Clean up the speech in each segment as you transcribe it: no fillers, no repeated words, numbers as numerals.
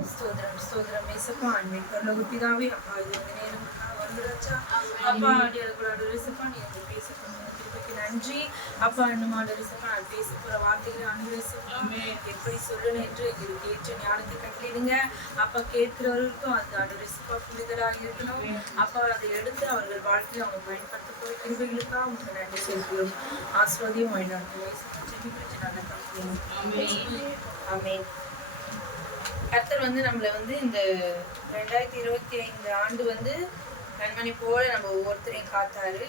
స్తోత్రం స్తోత్రం యేసప్పా అన్ని పరలోక పితావే అప్పా ఇది నేను వందరச்சா அப்பா அடியார் கூட యేసప్పா நீ அந்த பேசப்பா திருப்பி நன்றி அப்பா அண்ணமாட యేసப்பா நான் பேச போற வார்த்தைகளை அனுகிரகிப்பா எப்படி சொல்லணும் என்று எங்களுக்கு ஏற்ற ஞானத்தை கட்டளிடுங்க அப்பா கேட்கிறவர்களுக்கும் அந்த యేసப்பா புரிதலாக இருக்கணும் அப்பா அதை எடுத்து அவர்கள் வாழ்க்கையில் அவங்க பயன்படுத்த போற கிருபைகளுக்காக உங்களுக்கு நன்றி செலுத்துகிறோம் ஆசீர்வாதம் வழிநடத்தும் యేసப்பா ஜெபிக்கிறேன் நல்ல தகப்பனே ஆமென் கர்த்தர் நம்மளை இந்த 2025 ஆண்டு கண்மணி போல நம்ம ஒவ்வொருத்தரையும் காத்தாரு.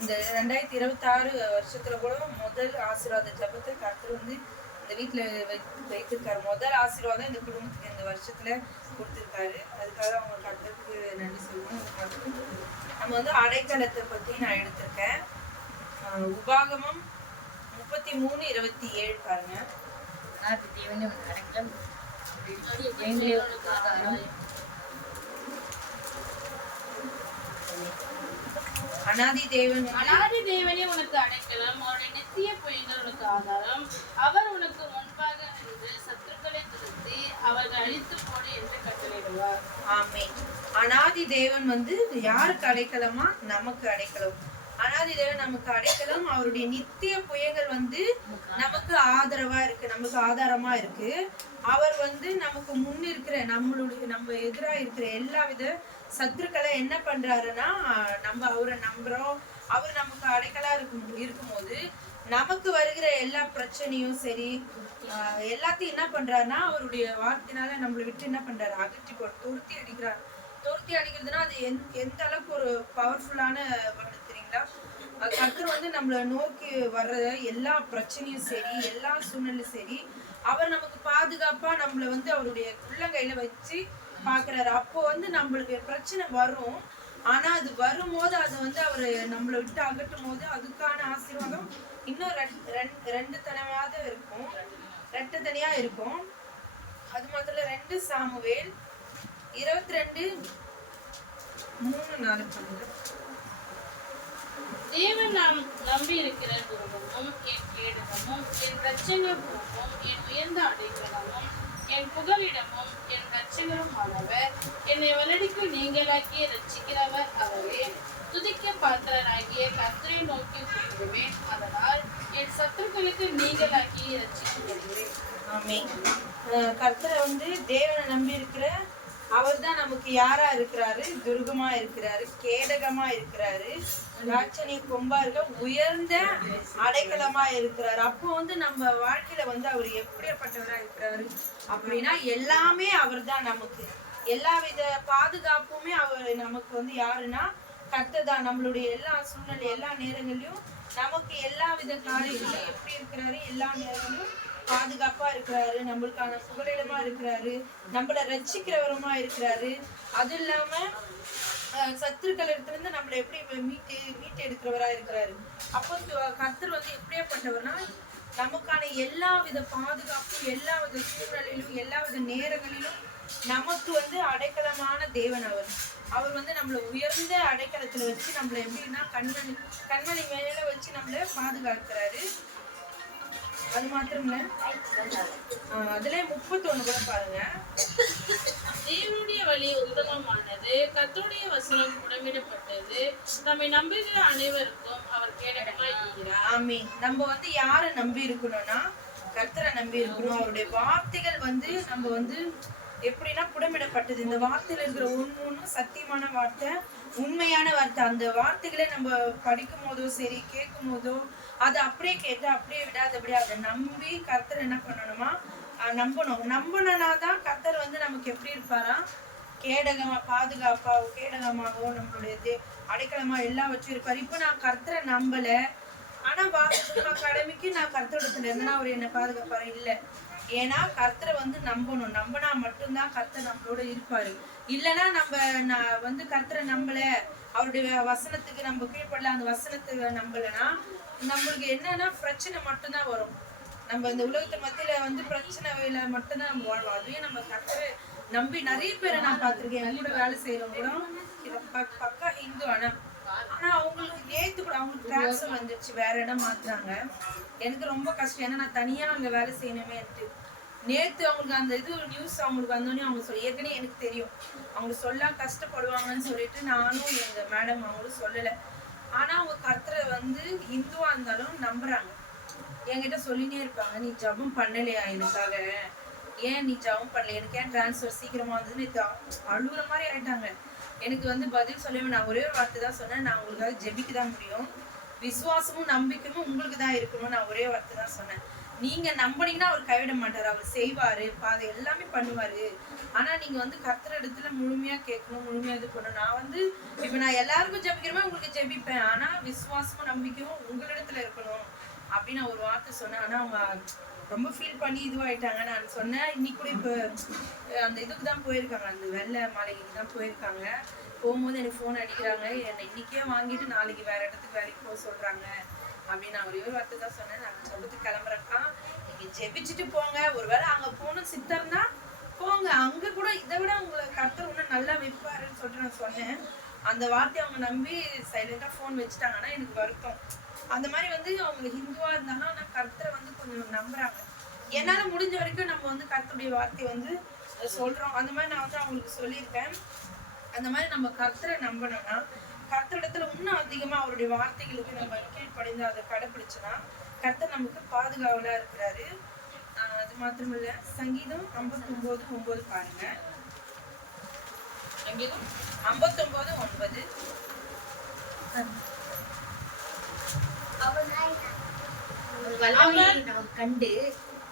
இந்த 2026 வருஷத்துல கூட முதல் ஆசீர்வாத ஜபத்தை கர்த்தர் இந்த வீட்டுல வைத்திருக்காரு. முதல் ஆசீர்வாதம் இந்த குடும்பத்துக்கு இந்த வருஷத்துல கொடுத்திருக்காரு. அதுக்காக அவங்க கர்த்தருக்கு நன்றி சொல்லணும். நம்ம அடைக்கலத்தை பத்தி நான் எடுத்திருக்கேன். உபாகமம் 33:27 பாருங்க. அடைக்கலம் அநாதி தேவனே உனக்கு அடைக்கலம், அவருடைய நித்திய புயங்கள் உனக்கு ஆதாரம். அவர் உனக்கு முன்பாக நின்று சத்துருக்களை துரத்தி அவர்கள் அழித்து போடு என்று கட்டளையிடுவார். ஆமென். அநாதி தேவன் யாருக்கு அடைக்கலமா? நமக்கு அடைக்கலம். அநாதி தேவன் நமக்கு அடைக்கலம். அவருடைய நித்திய புயங்கள் நமக்கு ஆதரவா இருக்கு, நமக்கு ஆதாரமா இருக்கு. அவர் நமக்கு முன் இருக்கிற நம்ம எதிரா இருக்கிற எல்லா வித சத்துருக்களை என்ன பண்றாருன்னா, நம்ம அவரை நம்புறோம். அவர் நமக்கு அடைக்கலா இருக்கும்போது நமக்கு வருகிற எல்லா பிரச்சனையும் சரி எல்லாத்தையும் என்ன பண்றாருன்னா, அவருடைய வார்த்தையினால நம்மளை விட்டு என்ன பண்றாரு? அகற்றி போட்டு துரத்தி அடிக்கிறார். துரத்தி அடிக்கிறதுனா அது எந்த அளவுக்கு ஒரு பவர்ஃபுல்லான தெரியுங்களா? கர்த்தர் நம்மளை நோக்கி வர்ற எல்லா பிரச்சனையும் சரி எல்லா சூழ்நிலையும் சரி அவர் நமக்கு பாதுகாப்பா நம்மளை அவருடைய உள்ளங்கையில வச்சு பாக்குறாரு. அப்போ நம்மளுக்கு பிரச்சனை வரும். ஆனா அது வரும்போது அது அவரு நம்மளை விட்டு அகட்டும் போது அதுக்கான ஆசீர்வாதம் இன்னும் ரெண்டு தனியா இருக்கும். அது மாத்திரம் 2 சாமுவேல் 22:3-4 தேவன் நாம் நம்பி இருக்கிற துருகமும் என் கேடகமும் என் இரட்சகமும் என் உயர்ந்த அடைக்கலமும் என் புகலிடமும் என் இரட்சகரும் ஆனவர். என்னை வல்லடிக்கு நீங்களாக்கி ரட்சிக்கிறவர் அவரே. துதிக்க பாத்திரராகிய கர்த்தரை நோக்கி கூப்பிடுவேன். அதனால் என் சத்துருக்களுக்கு நீங்களாக்கி ரட்சிக்கப்படுகிறேன். ஆமென். கர்த்தரை தேவனை நம்பி இருக்கிற அவர் தான் நமக்கு யாரா இருக்கிறாரு? துர்கமா இருக்கிறாரு, கேடகமா இருக்கிறாரு, ராட்சணிய கொம்பா இருக்க உயர்ந்த அடைக்கலமா இருக்கிறாரு. அப்போ நம்ம வாழ்க்கையில அவர் எப்படிப்பட்டவரா இருக்கிறாரு அப்படின்னா, எல்லாமே அவர் தான் நமக்கு. எல்லா வித பாதுகாப்புமே அவர் நமக்கு யாருன்னா கர்த்தர் தான். நம்மளுடைய எல்லா சூழ்நிலை எல்லா நேரங்களிலும் நமக்கு எல்லா வித காரியங்களும் எப்படி இருக்கிறாரு? எல்லா நேரங்களிலும் பாதுகாப்பா இருக்கிறாரு, நம்மளுக்கான புகலிடமா இருக்கிறாரு, நம்மளை ரட்சிக்கிறவருமா இருக்கிறாரு. அது இல்லாம சத்துருக்கள் இடத்துல நம்மளை எப்படி மீட்டு எடுக்கிறவரா இருக்கிறாரு. அப்போ கர்த்தர் எப்படியாப்பட்டவர்னா, நமக்கான எல்லா வித பாதுகாப்பும் எல்லா வித சூழ்நிலையிலும் எல்லா வித நேரங்களிலும் நமக்கு அடைக்கலமான தேவன் அவர். அவர் நம்மளை உயர்ந்த அடைக்கலத்துல வச்சு நம்மளை எப்படின்னா கண்மணி மேல வச்சு நம்மளை பாதுகாக்கிறாரு. அது மாத்திரம் இல்ல, அதுல 31 கூட பாருங்க. தேவனுடைய வழி உத்தமமானது, கர்த்தருடைய வசனம் புடமிடப்பட்டது, நம்மை நம்புகிற அனைவருக்கும் அவர் கேடகமாய் இருக்கிறார். ஆமென். நம்ம யாரை நம்பி இருக்கணும்னா கர்த்தரை நம்பி இருக்கணும். அவருடைய வார்த்தைகள் நம்ம எப்படின்னா புடமிடப்பட்டது. இந்த வார்த்தையில இருக்கிற ஒன்னும் சத்தியமான வார்த்தை, உண்மையான வார்த்தை. அந்த வார்த்தைகளை நம்ம படிக்கும் போதோ சரி கேட்கும் போதோ அதை அப்படியே கேட்டு அப்படியே விடாதபடி அதை நம்பி கர்த்தர் என்ன பண்ணணுமா? நம்பணும். நம்பணும்னாதான் கர்த்தர் நமக்கு எப்படி இருப்பாரா? கேடகமா கேடகமாகவும் நம்மளுடைய அடைக்கலமா எல்லாம் வச்சு இருப்பாரு. இப்ப நான் கர்த்தரை நம்பல, ஆனா கடமைக்கு நான் கர்த்தரிடத்துல இருந்தேன்னா அவர் என்ன பாதுகாப்பாரு? இல்ல. ஏன்னா கர்த்தரை நம்பணும். நம்பினா மட்டும்தான் கர்த்தர் நம்மளோட இருப்பாரு. இல்லைன்னா நம்ம கர்த்தரை நம்பல, அவருடைய வசனத்துக்கு நம்ம கீழ்படல, அந்த வசனத்தை நம்பலைன்னா நம்மளுக்கு என்னன்னா பிரச்சனை மட்டும்தான் வரும். நம்ம இந்த உலகத்தை மத்தியில பிரச்சனையில மட்டும்தான் நம்ம வாழ்வோம். அதுவே நம்ம கர்த்தரை நம்பி நிறைய பேரை நான் பார்த்திருக்கேன். என் கூட வேலை செய்யறவங்களும் பக்கா ஹிந்து. ஆனா அவங்களுக்கு நேத்து கூட அவங்களுக்கு டிரான்ஸ்ஃபர் வந்துருச்சு, வேற இடம் மாத்துறாங்க. எனக்கு ரொம்ப கஷ்டம். ஏன்னா நான் தனியா அங்க வேலை செய்யணுமே. நேத்து அவங்களுக்கு அந்த இது நியூஸ் அவங்களுக்கு வந்தோடனே அவங்க ஏற்கனவே எனக்கு தெரியும் அவங்க சொல்ல கஷ்டப்படுவாங்கன்னு சொல்லிட்டு நானும் எங்க மேடம் அவங்களும் சொல்லலை. ஆனா அவங்க கர்த்தரை வந்து இந்துவா இருந்தாலும் நம்புறாங்க. என்கிட்ட சொல்லினே இருப்பாங்க, நீ ஜபம் பண்ணலையா எனக்காக, ஏன் நீ ஜபம் பண்ணல, எனக்கு ஏன் டிரான்ஸ்ஃபர் சீக்கிரமா வந்ததுன்னு அழுகுற மாதிரி ஆயிட்டாங்க. எனக்கு வந்து பதில் சொல்லவே நான் ஒரே ஒரு வார்த்தை தான் சொன்னேன், நான் உங்களுக்காக ஜெபிக்க தான் முடியும், விசுவாசமும் நம்பிக்கையும் உங்களுக்கு தான் இருக்கணும், நான் ஒரே வார்த்தை தான் சொன்னேன். நீங்க நம்பினீங்கன்னா அவர் கைவிட மாட்டாரு, அவர் செய்வாரு, பாதை எல்லாமே பண்ணுவாரு. ஆனா நீங்க வந்து கர்த்தர் இடத்துல முழுமையா கேட்கணும், முழுமையா இது பண்ணணும். நான் வந்து இப்ப நான் எல்லாருக்கும் ஜெபிக்கிறேன், உங்களுக்கு ஜெபிப்பேன், ஆனா விசுவாசமும் நம்பிக்கையும் உங்களிடத்துல இருக்கணும் அப்படின்னு நான் ஒரு வார்த்தை சொன்னேன். ஆனா அவங்க ரொம்ப ஃபீல் பண்ணி இதுவாயிட்டாங்க. நான் சொன்னேன், இன்னைக்கு கூட இப்போ அந்த இதுக்கு தான் போயிருக்காங்க, அந்த வெள்ளை மாளிகைக்கு தான் போயிருக்காங்க. போகும்போது எனக்கு ஃபோன் அடிக்கிறாங்க, என்னை இன்னைக்கே வாங்கிட்டு நாளைக்கு வேற இடத்துக்கு வேலைக்கு போக சொல்றாங்க அப்படின்னு நான் ஒரே ஒரு வார்த்தை தான் சொன்னேன், நான் ஜெபத்துக்கு கிளம்புறேன்னா நீங்க ஜெபிச்சுட்டு போங்க, ஒருவேளை அங்க போகணும் சித்தர்னா போங்க, அங்க கூட இதை விட உங்களை கர்த்தர் இன்னும் நல்லா வைப்பாருன்னு சொல்லிட்டு நான் சொன்னேன். அந்த வார்த்தையை அவங்க நம்பி சைலண்டா ஃபோன் வச்சுட்டாங்கன்னா எனக்கு வருத்தம். அந்த மாதிரி வந்து அவங்க ஹிந்துவா இருந்தாலும் ஆனா கர்த்தரை வந்து கொஞ்சம் நம்புறாங்க. என்னால முடிஞ்ச வரைக்கும் நம்ம வந்து கர்த்தருடைய வார்த்தையை வந்து சொல்றோம். அந்த மாதிரி நான் வந்து அவங்களுக்கு சொல்லியிருக்கேன். அந்த மாதிரி நம்ம கர்த்தரை நம்பணும்னா கர்த்தரிடத்துல இன்னும் அதிகமா அவருடைய வார்த்தைகளுக்கு நம்ம கீழ்ப்படிந்து அதை கடைபிடிச்சோன்னா கர்த்தர் நமக்கு பாதுகாவலா இருக்கிறாரு. அது மாத்திரமில்ல, சங்கீதம் 59:9 பாருங்க. சங்கீதம் 59:9. வல்லமையை நான் கண்டு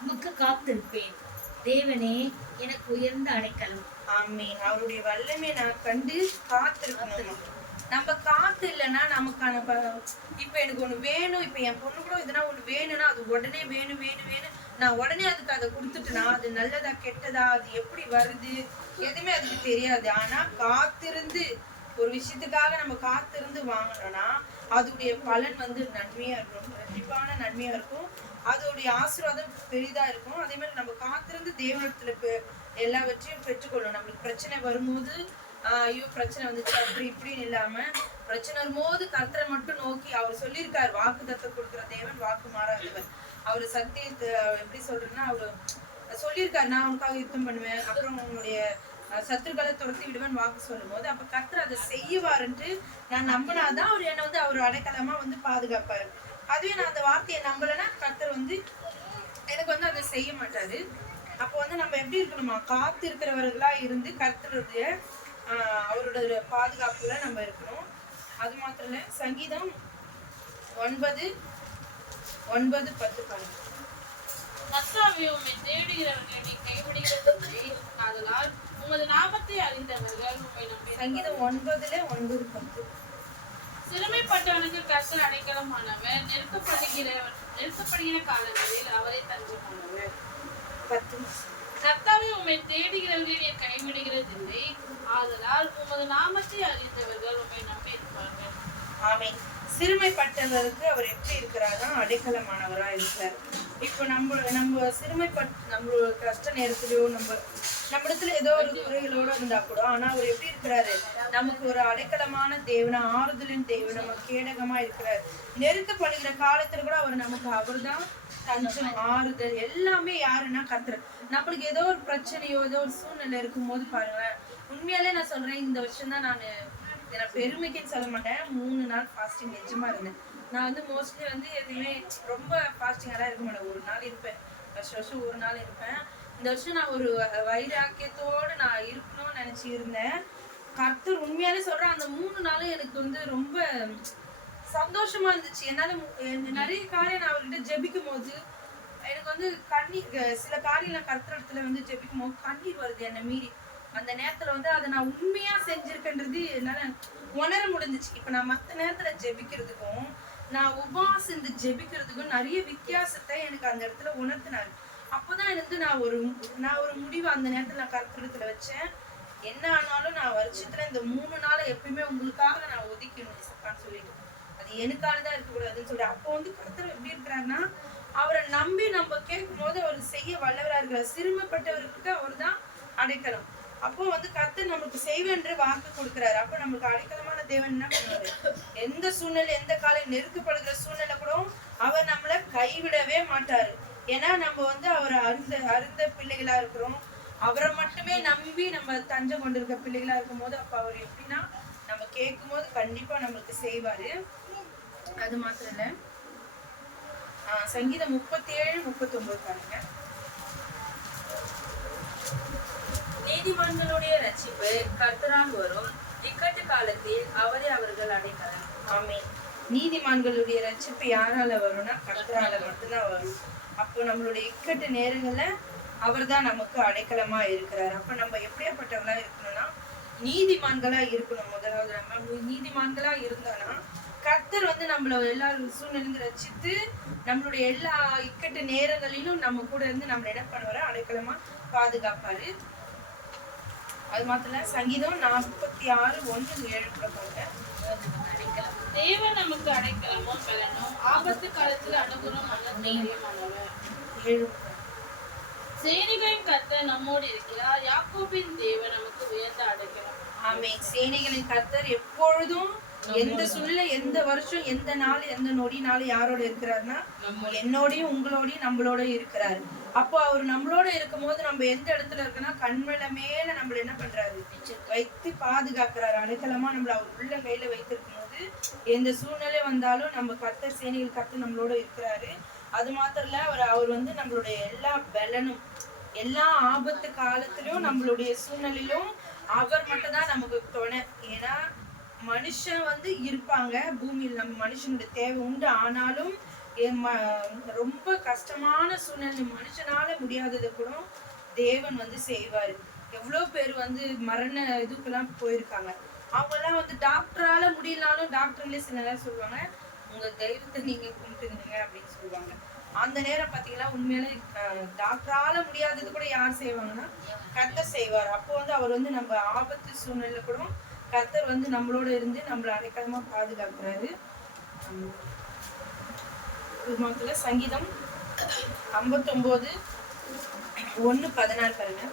உமக்கு காத்திருப்பேன், தேவனே எனக்கு உயர்ந்த அடைக்கலம். ஆமீன். அவருடைய வல்லமையை நான் கண்டு காத்திருக்கணும். நம்ம காத்து இல்லைன்னா நமக்கான இப்ப எனக்கு ஒண்ணு வேணும், இப்ப என் பொண்ணு கூட எதுனா ஒண்ணு வேணும்னா அது உடனே வேணும் வேணும் வேணும், நான் உடனே அதுக்கு அதை கொடுத்துட்டேன்னா அது நல்லதா கெட்டதா, அது எப்படி வருது எதுவுமே அதுக்கு தெரியாது. ஆனா காத்திருந்து ஒரு விஷயத்துக்காக நம்ம காத்திருந்து வாங்கணும்னா அதோடைய பலன் வந்து நன்மையா இருக்கும், கண்டிப்பான நன்மையா இருக்கும், அதோடைய ஆசீர்வாதம் பெரிதா இருக்கும். அதே மாதிரி நம்ம காத்திருந்து தேவனிடத்துல எல்லாவற்றையும் பெற்றுக்கொள்ளணும். நம்மளுக்கு பிரச்சனை வரும்போது ஐயோ பிரச்சனை வந்துச்சு அப்படி இப்படின்னு இல்லாம, பிரச்சனை வரும்போது கர்த்தரை மட்டும் நோக்கி, அவர் சொல்லியிருக்காரு வாக்குத்தத்தம் கொடுக்குற தேவன், வாக்கு மாறாதவர். அவர் சத்தியத்தை எப்படி சொல்றேன்னா அவரு சொல்லியிருக்காரு, நான் உனக்காக யுத்தம் பண்ணுவேன், அப்புறம் உன்னுடைய சத்துருக்களை துரத்தி விடுவேன் வாக்கு சொல்லும் போது அப்ப கர்த்தர் அதை செய்வாருன்ட்டு நான் நம்பினாதான் அவர் என்னை வந்து அவர் அடைக்கலமா வந்து பாதுகாப்பாரு. அதுவே நான் அந்த வார்த்தையை நம்பலைன்னா கர்த்தர் வந்து எனக்கு வந்து அதை செய்ய மாட்டாரு. அப்போ வந்து நம்ம எப்படி இருக்கணுமா, காத்து இருக்கிறவர்களா இருந்து கர்த்தருடைய அவருடைய பாதுகாப்புல நம்ம இருக்கணும். அது மாத்திரம் இல்ல, சங்கீதம் 9:9-10 பாருங்க. கர்த்தாவே உம்மை தேடுகிறவர்களை நீ கைவிடுகிறதில்லை, ஆதலால் உமது நாமத்தை அறிந்தவர்கள் உம்மை நம்பி. சங்கீதம் 9:9-10. சிறுமைப்பட்டவனுக்கு கர்த்தர் அடைக்கலமானவர், நெருக்கப்படுகிற காலங்களில் அவரை தஞ்சமானவர். 10. கர்த்தாவே உம்மை தேடுகிறவர்கள் நீ கைவிடுகிறதில்லை, ஆதலால் உமது நாமத்தை அறிந்தவர்கள் உம்மை நம்பி இருப்பார்கள். ஆமென். சிறுமைப்பட்டவருக்கு அவர் எப்படி இருக்கிறாருன்னா அடைக்கலமானவரா இருக்கிறார். இப்போ நம்ம நம்ம கஷ்ட நேரத்திலயோ நம்ம இடத்துல ஏதோ ஒரு குறைகளோட இருந்தா கூட, ஆனா அவர் எப்படி இருக்கிறாரு, நமக்கு ஒரு அடைக்கலமான தேவனா, ஆறுதலின் தேவன், நம்ம கேடகமா இருக்கிறார். நெருக்கப்படுகிற காலத்துல கூட அவர் தான் தஞ்சம், ஆறுதல் எல்லாமே. யாருன்னா கர்த்தர். நம்மளுக்கு ஏதோ ஒரு பிரச்சனையோ ஏதோ ஒரு சூழ்நிலை இருக்கும் போது பாருங்களேன், உண்மையாலே நான் சொல்றேன், இந்த வருஷம் தான் நான் பெருமைக்குன்னு சொல்ல மாட்டேன், 3 நாள் ஃபாஸ்டிங் நிஜமா இருந்தேன். நான் வந்து மோஸ்ட்லி வந்து எதுவுமே ரொம்ப ஃபாஸ்டிங்கெல்லாம் இருக்க மாட்டேன், ஒரு நாள் இருப்பேன், வருஷம் ஒரு நாள் இருப்பேன். இந்த வருஷம் நான் ஒரு வைராக்கியத்தோடு நான் இருக்கணும்னு நினைச்சு இருந்தேன். கர்த்தர் உண்மையாலே சொல்றேன், அந்த 3 நாளும் எனக்கு வந்து ரொம்ப சந்தோஷமா இருந்துச்சு. என்னால நிறைய காரியம் நான் அவர்கிட்ட ஜெபிக்கும் போது எனக்கு வந்து கண்ணீர், சில காரியம் நான் கர்த்தர் இடத்துல வந்து ஜெபிக்கும் போது கண்ணீர் வருது என்னை மீறி. அந்த நேரத்துல வந்து அதை நான் உண்மையா செஞ்சிருக்கேன்றது என்னால உணர முடிஞ்சிச்சு. இப்ப நான் மத்த நேரத்துல ஜெபிக்கிறதுக்கும் நான் உபவாசிந்து ஜெபிக்கிறதுக்கும் நிறைய வித்தியாசத்தை எனக்கு அந்த இடத்துல உணர்த்தினாரு. அப்பதான் எனக்கு நான் ஒரு முடிவு அந்த நேரத்துல நான் கர்த்தரிடத்துல வச்சேன், என்ன ஆனாலும் நான் வருஷத்துல இந்த 3 நாளை எப்பயுமே உங்களுக்காக நான் ஒதுக்கணும்னு சொல்லிட்டு, அது எனக்கானதான் இருக்கக்கூடாதுன்னு சொல்லி. அப்போ வந்து கர்த்தர் எப்படி இருக்கிறாருன்னா, அவரை நம்பி நம்ம கேட்கும் போது அவர் செய்ய வல்லவரா இருக்கிறார். சிறுமைப்பட்டவருக்கு அவர் தான் அடைக்கலம். அப்போ வந்து கர்த்தர் நமக்கு செய்வேன்ற வாக்கு கொடுக்கிறாரு. அப்ப நமக்கு அடைக்கலமான தேவன் என்ன பண்ணுவாரு, எந்த சூழ்நிலை எந்த காலம் நெருக்கப்படுகிற சூழ்நிலை கூட அவர் நம்மளை கைவிடவே மாட்டாரு. ஏன்னா நம்ம வந்து அவரை அருந்த பிள்ளைகளா இருக்கிறோம். அவரை மட்டுமே நம்பி நம்ம தஞ்சம் கொண்டிருக்க பிள்ளைகளா இருக்கும் போது அப்ப அவர் எப்படின்னா நம்ம கேட்கும் போது கண்டிப்பா நம்மளுக்கு செய்வாரு. அது மாத்திரம் இல்ல, சங்கீதம் 37:39 பாருங்க. நீதிமான்களுடைய ரட்சிப்பு கர்த்தரால் வரும், இக்கட்டு காலத்தில் அவரே அவர்கள் அடைக்கலம். ஆமென். நீதிமான்களுடைய ரட்சிப்பு யாரால வரும்னா கர்த்தரால மட்டும்தான் வரும். அப்போ நம்மளுடைய இக்கட்டு நேரங்கள்ல அவர் தான் நமக்கு அடைக்கலமா இருக்கிறார். அப்ப நம்ம எப்படியாப்பட்டவங்களா இருக்கணும்னா நீதிமான்களா இருக்கணும். முதலாவது நம்ம நீதிமான்களா இருந்தானா கர்த்தர் வந்து நம்மள எல்லா சூழ்நிலையிலிருந்து ரட்சித்து நம்மளுடைய எல்லா இக்கட்டு நேரங்களிலும் நம்ம கூட இருந்து நம்மள என்ன பண்ணுவாரு, அடைக்கலமா பாதுகாப்பாரு. அது மாத்திரம் சங்கீதம் 46:1-7 கூட பாருங்க. தேவன் நமக்கு அடைக்கலமும் பலனும், ஆபத்து காலத்தில் அனுகூலம் தைரியமானவர். 7 சேனைகளின் கர்த்தர் நம்மோடு இருக்கிறார், யாக்கோபின் தேவன் நமக்கு உயர்ந்த அடைக்கலம். ஆமென். சேனைகளின் கர்த்தர் எப்பொழுதும் எந்த சூழ்நிலை, எந்த வருஷம், எந்த நாள், எந்த நொடி நாள் யாரோட இருக்கிறாருன்னா என்னோடையும் உங்களோடையும் நம்மளோட இருக்கிறாரு. அப்போ அவர் நம்மளோட இருக்கும் போது நம்ம எந்த இடத்துல இருக்குன்னா கண்மல மேல நம்மள என்ன பண்றாரு, வைத்து பாதுகாக்கிறாரு. அடைக்கலமா நம்மள அவர் உள்ள கையில வைத்திருக்கும் போது எந்த சூழ்நிலை வந்தாலும் நம்ம கர்த்தர், சேனைகள் கர்த்தர் நம்மளோட இருக்கிறாரு. அது மாத்திரம் இல்ல, அவர் வந்து நம்மளுடைய எல்லா பலனும், எல்லா ஆபத்து காலத்திலும் நம்மளுடைய சூழ்நிலையிலும் அவர் மட்டும்தான் நமக்கு துணை. ஏன்னா மனுஷன் வந்து இருப்பாங்க பூமியில், நம்ம மனுஷனுடைய தேவை உண்டு. ஆனாலும் ரொம்ப கஷ்டமான சூழ்நிலை மனுஷனால முடியாததை கூட தேவன் வந்து செய்வாரு. எவ்வளவு பேர் வந்து மரண இதுக்கெல்லாம் போயிருக்காங்க. அவங்க எல்லாம் வந்து டாக்டரால முடியலனாலும் டாக்டர்லயே சில நேரம் சொல்லுவாங்க, உங்க தெய்வத்தை நீங்க கும்பிட்டுங்க அப்படின்னு சொல்லுவாங்க. அந்த நேரம் பாத்தீங்கன்னா உண்மையில டாக்டரால முடியாதது கூட யார் செய்வாங்கன்னா கர்த்தர் செய்வார். அப்போ வந்து அவர் வந்து நம்ம ஆபத்து சூழ்நிலை கூட கர்த்தர் வந்து நம்மளோட இருந்து நம்மள அடைக்கலமா பாதுகாக்கிறாரு. சங்கீதம் 59:1-14 பாருங்க.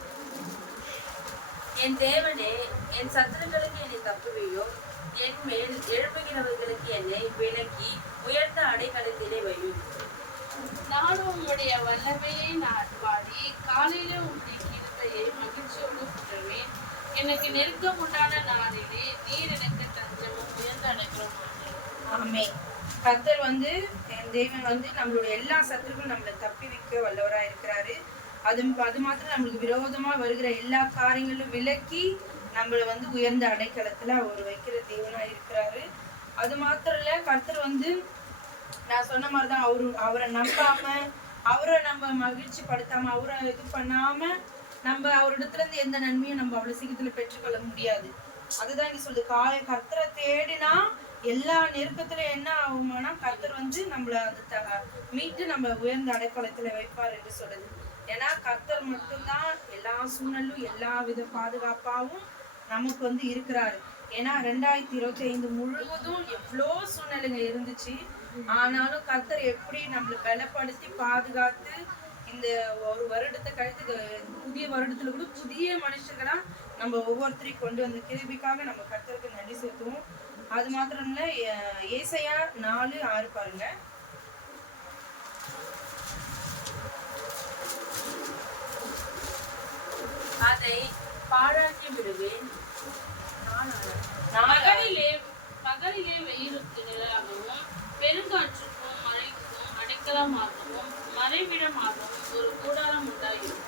என் தேவனே, என் சத்துருக்களுக்கு என்னை தப்புவையும், என் மேல் எழுப்புகிறவர்களுக்கு என்னை விலக்கி உயர்ந்த அடைக்கலத்திலே வையும். நானும் உம்முடைய வல்லமையை பாடி காலையில உம்முடைய கிருபையை மகிழ்ச்சியோடு புற்றுவேன். எனக்கு நெருக்கம் உண்டான நாளிலே நீர் எனக்கு தஞ்சமும் உயர்ந்த அடைக்கலம். ஆமென். கர்த்தர் வந்து என் தேவன் வந்து நம்மளுடைய எல்லா சத்துருக்களும் நம்மளை தப்பி வைக்க வல்லவரா இருக்கிறாரு. அது மாத்திரம் நம்மளுக்கு விரோதமா வருகிற எல்லா காரியங்களும் விலக்கி நம்மள வந்து உயர்ந்த அடைக்கலத்துல அவர் வைக்கிற தேவனா இருக்கிறாரு. அது மாத்திரம் இல்ல, கர்த்தர் வந்து நான் சொன்ன மாதிரிதான் அவரை நம்பாம, அவரை நம்ம மகிழ்ச்சி படுத்தாம, அவரை இது பண்ணாம நம்ம அவரிடத்துல இருந்து எந்த நன்மையும் நம்ம அவ்வளவு சீக்கிரத்துல பெற்றுக்கொள்ள முடியாது. அதுதான் இங்க சொல்லுது, கர்த்தரை தேடினா எல்லா நெருக்கத்துல என்ன ஆகுமானா கர்த்தர் வந்து நம்மள அந்த மீட்டு நம்ம உயர்ந்த அடைக்கலத்துல வைப்பார் என்று சொல்லுது. ஏன்னா கர்த்தர் மட்டும்தான் எல்லா சூழ்நிலும் எல்லா வித பாதுகாப்பாவும் நமக்கு வந்து இருக்கிறாரு. ஏன்னா 2025 முழுவதும் எவ்வளோ சூழ்நிலைங்க இருந்துச்சு. ஆனாலும் கர்த்தர் எப்படி நம்மளை பலப்படுத்தி பாதுகாத்து இந்த ஒரு வருடத்தை கழித்து புதிய வருடத்துல கூட புதிய மனுஷங்களா நம்ம ஒவ்வொருத்தரையும் கொண்டு வந்த கிருபைக்காக நம்ம கர்த்தருக்கு நன்றி செலுத்துவோம். அது மாத்திரம் இல்ல, ஏசாயா 4:6 பாருங்க. அதை பாழாக்கி விடுவேன், பகலிலே வெயிலுக்கு நிழலாகவும் பெருங்காற்றுக்கும் மழைக்கும் அடைக்கலமாகவும் மறைவிடமாகவும் ஒரு கூடாரம் உண்டாயிருக்கும்.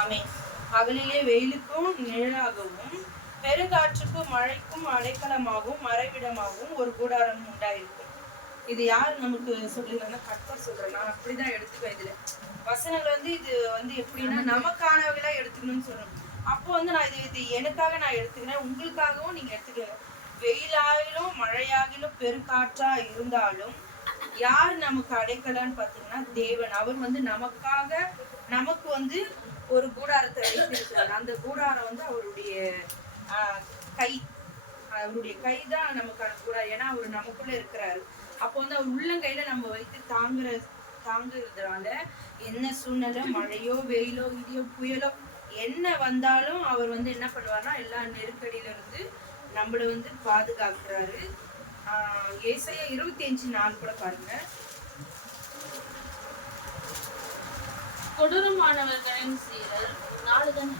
ஆமென். பகலிலே வெயிலுக்கும் நிழலாகவும் பெருங்காற்றுக்கும் மழைக்கும் அடைக்கலமாகவும் மறைவிடமாகவும் ஒரு கூடாரம் உண்டாயிருக்கும். இது யார் நமக்கு சொல்லுங்கன்னா கர்த்தர் சொல்றேன். நான் அப்படிதான் எடுத்துக்குவேன். இதுல வசனங்கள் வந்து இது வந்து எப்படின்னா நமக்கானவங்களா எடுத்துக்கணும்னு சொல்லணும். அப்போ வந்து நான் இது எனக்காக நான் எடுத்துக்கிறேன், உங்களுக்காகவும் நீங்க எடுத்துக்கங்க. வெயிலாகிலும் மழையாகிலும் பெருங்காற்றா இருந்தாலும் யார் நமக்கு அடைக்கலான்னு பாத்தீங்கன்னா தேவன். அவர் வந்து நமக்காக நமக்கு வந்து ஒரு கூடாரத்தை வைத்திருக்கிறார். அந்த கூடாரம் வந்து அவருடைய அவருடைய கைதான் நமக்கான கூடாரம். ஏன்னா அவர் நமக்குள்ள இருக்கிறாரு. அப்போ வந்து அவர் உள்ளங்கையில நம்ம வைத்து தாங்குறதுனால என்ன சூழ்நிலை, மழையோ வெயிலோ இடியோ புயலோ என்ன வந்தாலும் அவர் வந்து என்ன பண்ணுவார்னா எல்லா நெருக்கடியில இருந்து நம்மள வந்து பாதுகாக்கிறாரு. ஏசாயா 25:4 கூட பாருங்க. கொடூரமானவர்களின் சீரல் 4 தானே?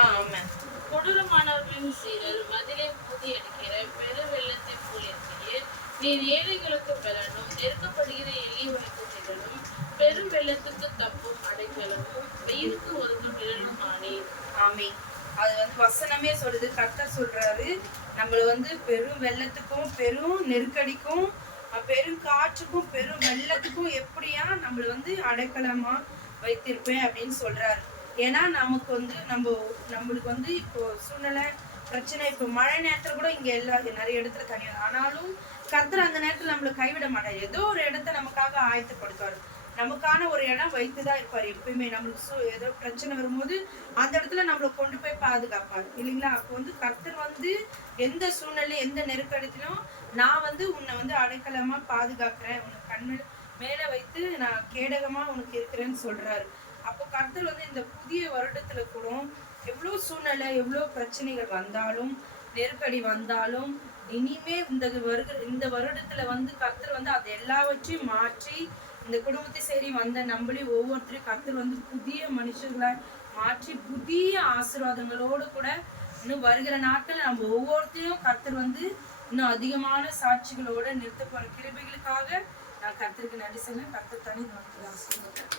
ஆமாம். கொடூரமானவர்களின் சீரல் மதிலை முதியடிக்கிற பெரு வெள்ளத்தை போல் இருக்கிறீர். நீர் ஏழைகளுக்கு பலனும் நெருக்கப்படுகிற எளியவனுக்கு திகழும் பெரும் வெள்ளத்துக்கு தப்பும் அடைக்கலமும் வெயிலுக்கு ஒதுக்கும் நிழலும் ஆனீர். ஆமே. அது வந்து வசனமே சொல்லுது, கர்த்தர் சொல்றாரு நம்மள வந்து பெரும் வெள்ளத்துக்கும் பெரும் நெருக்கடிக்கும் பெரும் காற்றுக்கும் பெரும் வெள்ளத்துக்கும் எப்படியா நம்மள வந்து அடைக்கலமா வைத்திருப்பேன் அப்படின்னு சொல்றாரு. ஏன்னா நமக்கு வந்து நம்மளுக்கு வந்து இப்போ சூழ்நிலை பிரச்சனை, இப்போ மழை நேரத்துல கூட இங்க நிறைய இடத்துல தண்ணி, ஆனாலும் கர்த்தர் அந்த நேரத்துல நம்மளை கைவிட மாட்டாரு. ஏதோ ஒரு இடத்த நமக்காக ஆயத்தப்படுத்துவாரு. நமக்கான ஒரு இடம் வைத்துதான் இருப்பாரு எப்பயுமே. நம்மளுக்கு ஏதோ பிரச்சனை வரும்போது அந்த இடத்துல நம்மளை கொண்டு போய் பாதுகாப்பாரு இல்லைங்களா? அப்போ வந்து கர்த்தர் வந்து எந்த சூழ்நிலை எந்த நெருக்கடித்திலும் நான் வந்து உன்னை வந்து அடைக்கலமா பாதுகாக்கிறேன், உனக்கு கண்ணு மேல வைத்து நான் கேடகமா உனக்கு இருக்கிறேன்னு சொல்றாரு. அப்போ கர்த்தர் வந்து இந்த புதிய வருடத்துல கூட எவ்வளவு சூழ்நிலை எவ்வளவு பிரச்சனைகள் வந்தாலும் நெருக்கடி வந்தாலும் இனிமே இந்த வருடத்துல வந்து கர்த்தர் வந்து அது எல்லாவற்றையும் மாற்றி இந்த குடும்பத்தை சரி வந்த நம்மளையும் ஒவ்வொருத்தரையும் கர்த்தர் வந்து புதிய மனுஷர்களாய் மாற்றி புதிய ஆசீர்வாதங்களோடு கூட இன்னும் வருகிற நாட்கள் நம்ம ஒவ்வொருத்தரையும் கர்த்தர் வந்து இன்னும் அதிகமான சாட்சிகளோட நிறுத்த போற கிருபைகளுக்காக நான் கர்த்தருக்கு நன்றி சொல்ல. கர்த்தர் தனி ஆசீர்வாதம்.